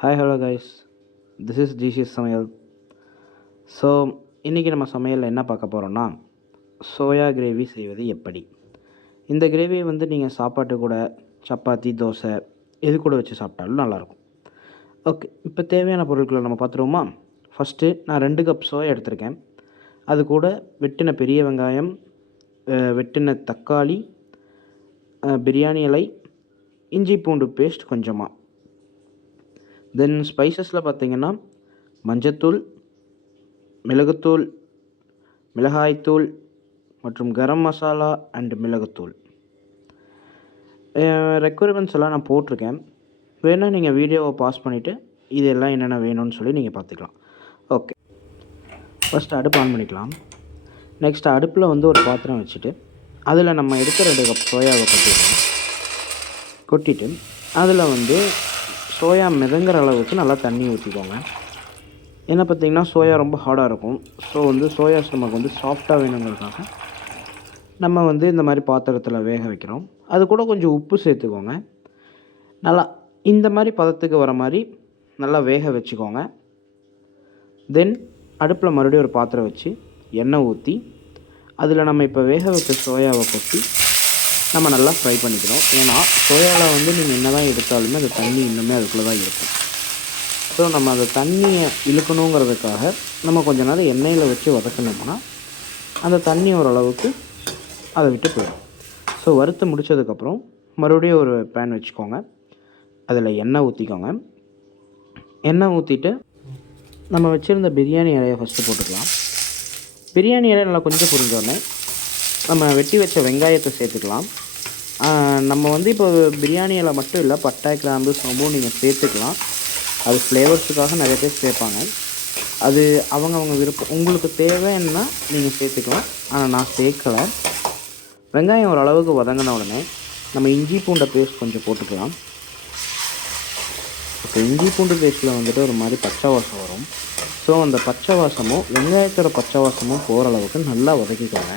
Hi hello guys, this is ஜிஷிஸ் சமையல். So இன்றைக்கி நம்ம சமையலில் என்ன பார்க்க போகிறோன்னா, சோயா கிரேவி செய்வது எப்படி. இந்த கிரேவியை நீங்கள் சாப்பாட்டு கூட, சப்பாத்தி, தோசை எது கூட வச்சு சாப்பிட்டாலும் நல்லாயிருக்கும். ஓகே, இப்போ தேவையான பொருட்களை நம்ம பார்த்துருவோமா. ஃபஸ்ட்டு நான் 2 கப் சோயா எடுத்திருக்கேன். அது கூட வெட்டின பெரிய வெங்காயம், வெட்டின தக்காளி, பிரியாணி இலை, இஞ்சி பூண்டு பேஸ்ட் கொஞ்சமாக. தென் ஸ்பைசஸில் பார்த்திங்கன்னா மஞ்சத்தூள், மிளகுத்தூள், மிளகாய்த்தூள் மற்றும் கரம் மசாலா அண்ட் மிளகுத்தூள். ரெக்குயர்மெண்ட்ஸ் எல்லாம் நான் போட்டிருக்கேன். வேணால் நீங்கள் வீடியோவை பாஸ் பண்ணிவிட்டு இதெல்லாம் என்னென்ன வேணும்னு சொல்லி நீங்கள் பார்த்துக்கலாம். ஓகே, ஃபஸ்ட்டு அடுப்பு ஆன் பண்ணிக்கலாம். நெக்ஸ்ட் அடுப்பில் ஒரு பாத்திரம் வச்சுட்டு அதில் நம்ம எடுத்த 2 கப் சோயாவை கொட்டிட்டு அதில் சோயா மிதங்குற அளவுக்கு நல்லா தண்ணி ஊற்றிக்கோங்க. ஏன்னா பார்த்திங்கன்னா சோயா ரொம்ப ஹார்டாக இருக்கும். ஸோ சோயா நமக்கு சாஃப்டாக வேணுங்கிறதுக்காக நம்ம இந்த மாதிரி பாத்திரத்தில் வேக வைக்கிறோம். அது கூட கொஞ்சம் உப்பு சேர்த்துக்கோங்க. நல்லா இந்த மாதிரி பதத்துக்கு வர மாதிரி நல்லா வேக வச்சுக்கோங்க. தென் அடுப்பில் மறுபடியும் ஒரு பாத்திரம் வச்சு எண்ணெய் ஊற்றி அதில் நம்ம இப்போ வேக வச்ச சோயாவை கொட்டி நம்ம நல்லா ஃப்ரை பண்ணிக்கிறோம். ஏன்னா சோயாவில் நீங்கள் என்ன தான் எடுத்தாலுமே அந்த தண்ணி இன்னுமே அதுக்குள்ளே தான் இருக்கும். ஸோ நம்ம அந்த தண்ணியை இழுக்கணுங்கிறதுக்காக நம்ம கொஞ்சம் நேரம் எண்ணெயில் வச்சு வதக்கணும்னா அந்த தண்ணி ஓரளவுக்கு அதை விட்டு போயிடும். ஸோ வறுத்து முடித்ததுக்கப்புறம் மறுபடியும் ஒரு பேன் வச்சுக்கோங்க. அதில் எண்ணெய் ஊற்றிக்கோங்க. எண்ணெய் ஊற்றிட்டு நம்ம வச்சுருந்த பிரியாணி இலையை ஃபஸ்ட்டு போட்டுக்கலாம். பிரியாணி இலை நல்லா கொஞ்சம் புரிஞ்சோடனே நம்ம வெட்டி வச்ச வெங்காயத்தை சேர்த்துக்கலாம். நம்ம இப்போ பிரியாணி இலை மட்டும் இல்லை, பட்டை, கிராம்பு, சோம்பும் நீங்கள் சேர்த்துக்கலாம். அது ஃப்ளேவர்ஸுக்காக நிறைய பேர் சேர்ப்பாங்க. அது அவங்க விருப்பம். உங்களுக்கு தேவைன்னா நீங்கள் சேர்த்துக்கலாம், ஆனால் நான் சேர்க்கலை. வெங்காயம் ஓரளவுக்கு வதங்கின உடனே நம்ம இஞ்சி பூண்டை பேஸ்ட் கொஞ்சம் போட்டுக்கலாம். இப்போ இஞ்சி பூண்டு பேஸ்ட்டில் ஒரு மாதிரி பச்சை வாசம் வரும். ஸோ அந்த பச்சை வாசமும் வெங்காயத்தோட பச்சை வாசமும் போகிற அளவுக்கு நல்லா வதக்கிக்கோங்க.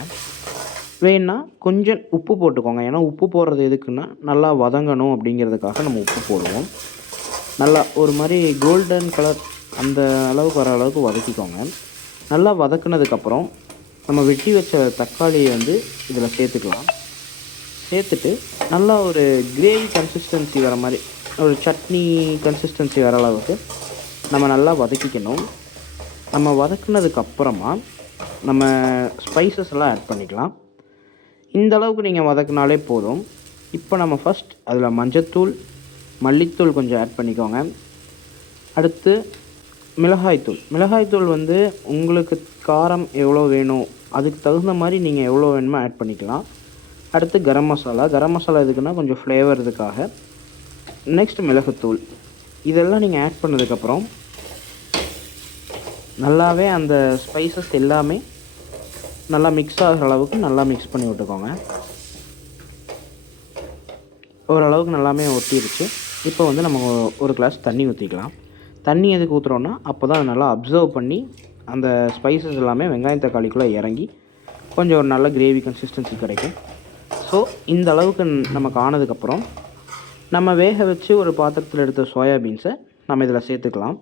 வேணுன்னா கொஞ்சம் உப்பு போட்டுக்கோங்க. ஏன்னா உப்பு போடுறது எதுக்குன்னா நல்லா வதங்கணும் அப்படிங்கிறதுக்காக நம்ம உப்பு போடுவோம். நல்லா ஒரு மாதிரி கோல்டன் கலர் அந்த அளவுக்கு வர அளவுக்கு வதக்கிக்கோங்க. நல்லா வதக்குனதுக்கப்புறம் நம்ம வெட்டி வச்ச தக்காளியை இதில் சேர்த்துக்கலாம். சேர்த்துட்டு நல்லா ஒரு கிரேவி கன்சிஸ்டன்சி வர மாதிரி, ஒரு சட்னி கன்சிஸ்டன்சி வர அளவுக்கு நம்ம நல்லா வதக்கிக்கணும். நம்ம வதக்குனதுக்கப்புறமா நம்ம ஸ்பைசஸ் எல்லாம் ஆட் பண்ணிக்கலாம். இந்த அளவுக்கு நீங்கள் வதக்குனாலே போதும். இப்போ நம்ம ஃபஸ்ட் அதில் மஞ்சத்தூள், மல்லித்தூள் கொஞ்சம் ஆட் பண்ணிக்கோங்க. அடுத்து மிளகாய்த்தூள் உங்களுக்கு காரம் எவ்வளோ வேணும் அதுக்கு தகுந்த மாதிரி நீங்கள் எவ்வளோ வேணுமோ ஆட் பண்ணிக்கலாம். அடுத்து கரம் மசாலா எதுக்குன்னா கொஞ்சம் ஃப்ளேவர் இதுக்காக. நெக்ஸ்ட் மிளகுத்தூள். இதெல்லாம் நீங்கள் ஆட் பண்ணதுக்கப்புறம் நல்லாவே அந்த ஸ்பைசஸ் எல்லாமே நல்லா மிக்ஸ் ஆகிற அளவுக்கு நல்லா மிக்ஸ் பண்ணி விட்டுக்கோங்க. ஓரளவுக்கு நல்லாமே ஒட்டிருச்சு. இப்போ நம்ம ஒரு கிளாஸ் தண்ணி ஊற்றிக்கலாம். தண்ணி எதுக்கு ஊற்றுறோன்னா அப்போ தான் நல்லா அப்சர்வ் பண்ணி அந்த ஸ்பைசஸ் எல்லாமே வெங்காயம் தக்காளிக்குள்ளே இறங்கி கொஞ்சம் ஒரு நல்ல கிரேவி கன்சிஸ்டன்சி கிடைக்கும். ஸோ இந்த அளவுக்கு நமக்கு ஆனதுக்கப்புறம் நம்ம வேக வச்சு ஒரு பாத்திரத்தில் எடுத்த சோயாபீன்ஸை நம்ம இதில் சேர்த்துக்கலாம்.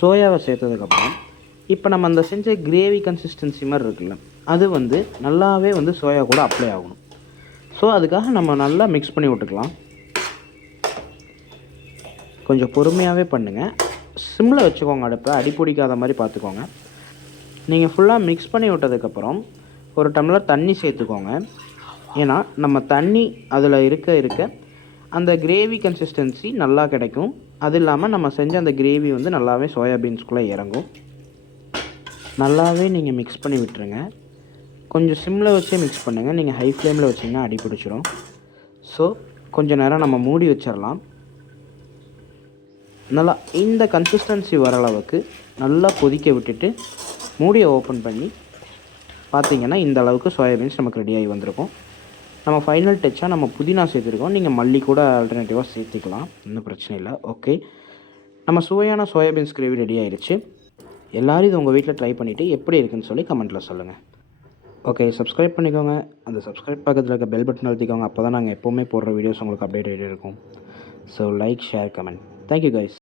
சோயாவை சேர்த்ததுக்கப்புறம் இப்போ நம்ம அந்த செஞ்ச கிரேவி கன்சிஸ்டன்சி மாதிரி இருக்குல்ல, அது நல்லாவே சோயா கூட அப்ளை ஆகணும். ஸோ அதுக்காக நம்ம நல்லா மிக்ஸ் பண்ணி விட்டுக்கலாம். கொஞ்சம் பொறுமையாகவே பண்ணுங்கள். சிம்மில் வச்சுக்கோங்க அடுப்பை, அடி பிடிக்காத மாதிரி பார்த்துக்கோங்க. நீங்கள் ஃபுல்லாக மிக்ஸ் பண்ணி விட்டதுக்கப்புறம் ஒரு டம்ளர் தண்ணி சேர்த்துக்கோங்க. ஏன்னா நம்ம தண்ணி அதில் இருக்க அந்த கிரேவி கன்சிஸ்டன்சி நல்லா கிடைக்கும். அது இல்லாமல் நம்ம செஞ்ச அந்த கிரேவி நல்லாவே சோயாபீன்ஸ்குள்ளே இறங்கும். நல்லாவே நீங்கள் மிக்ஸ் பண்ணி விட்டுருங்க. கொஞ்சம் சிம்மில் வச்சே மிக்ஸ் பண்ணுங்கள். நீங்கள் ஹை ஃப்ளேமில் வச்சிங்கன்னா அடி பிடிச்சிரும். ஸோ கொஞ்சம் நேரம் நம்ம மூடி வச்சிடலாம். நல்லா இந்த கன்சிஸ்டன்சி வர அளவுக்கு நல்லா கொதிக்க விட்டுட்டு மூடியை ஓப்பன் பண்ணி பார்த்திங்கன்னா இந்த அளவுக்கு சோயாபீன்ஸ் நமக்கு ரெடியாகி வந்திருக்கும். நம்ம ஃபைனல் டச்சாக நம்ம புதினா சேர்த்துருக்கோம். நீங்கள் மல்லி கூட ஆல்டர்னேட்டிவாக சேர்த்துக்கலாம், ஒன்றும் பிரச்சனை இல்லை. ஓகே, நம்ம சுவையான சோயாபீன்ஸ் கிரேவி ரெடி ஆகிடுச்சு. எல்லோரும் இது உங்கள் வீட்டில் ட்ரை பண்ணிவிட்டு எப்படி இருக்குன்னு சொல்லி கமெண்ட்டில் சொல்லுங்கள். ஓகே, சப்ஸ்கிரைப் பண்ணிக்கோங்க. அந்த சப்ஸ்கிரைப் பக்கத்தில் இருக்க பெல் பட்டன் அழுத்திக்கோங்க. அப்போ தான் நாங்கள் எப்போவுமே போடுற வீடியோஸ் உங்களுக்கு அப்டேட் ஆகிட்டே இருக்கும். So like, share, comment. Thank you guys.